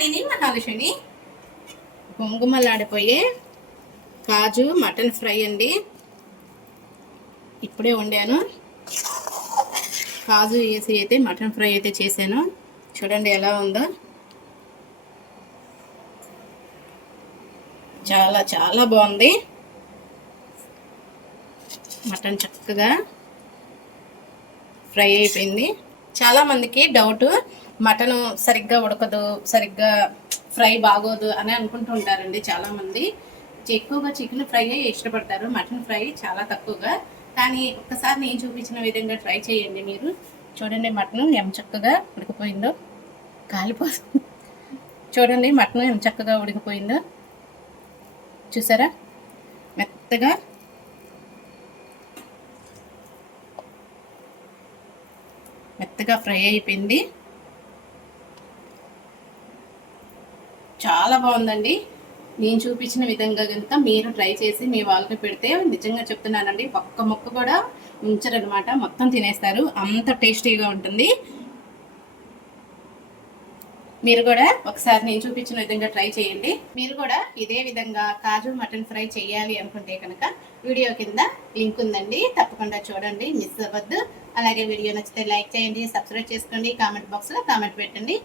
మహారాణిని మహాలక్ష్మిని. గుమగుమలాడిపోయే కాజు mutton fry అండి. ఇప్పుడే వండాను. కాజు వేసి అయితే మటన్ ఫ్రై అయితే చేశాను. చూడండి ఎలా ఉందో. చాలా చాలా బాగుంది. మటన్ చక్కగా ఫ్రై అయిపోయింది. చాలామందికి డౌట్, మటన్ సరిగ్గా ఉడకదు, సరిగ్గా ఫ్రై బాగోదు అని అనుకుంటూ ఉంటారండి. చాలామంది ఎక్కువగా చికెన్ ఫ్రై ఇష్టపడతారు, మటన్ ఫ్రై చాలా తక్కువగా. కానీ ఒక్కసారి నేను చూపించిన విధంగా ట్రై చేయండి మీరు. చూడండి మటన్ ఎంత చక్కగా ఉడికిపోయిందో. కాలిపోతుంది. చూడండి మటన్ ఎంత చక్కగా ఉడికిపోయిందో. చూసారా, మెత్తగా ఫ్రై అయిపోయింది. చాలా బాగుందండి. నేను చూపించిన విధంగా కనుక మీరు ట్రై చేసి మీ వాళ్ళకి పెడితే నిజంగా చెప్తున్నానండి, ఒక్క ముక్క కూడా ఉంచరనమాట, మొత్తం తినేస్తారు. అంత టేస్టీగా ఉంటుంది. మీరు కూడా ఒకసారి నేను చూపించిన విధంగా ట్రై చేయండి. మీరు కూడా ఇదే విధంగా కాజు మటన్ ఫ్రై చేయాలి అనుకుంటే కనుక వీడియో కింద లింక్ ఉందండి, తప్పకుండా చూడండి, మిస్ అవ్వద్దు. అలాగే వీడియో నచ్చితే లైక్ చేయండి, సబ్స్క్రైబ్ చేసుకోండి, కామెంట్ బాక్స్లో కామెంట్ పెట్టండి.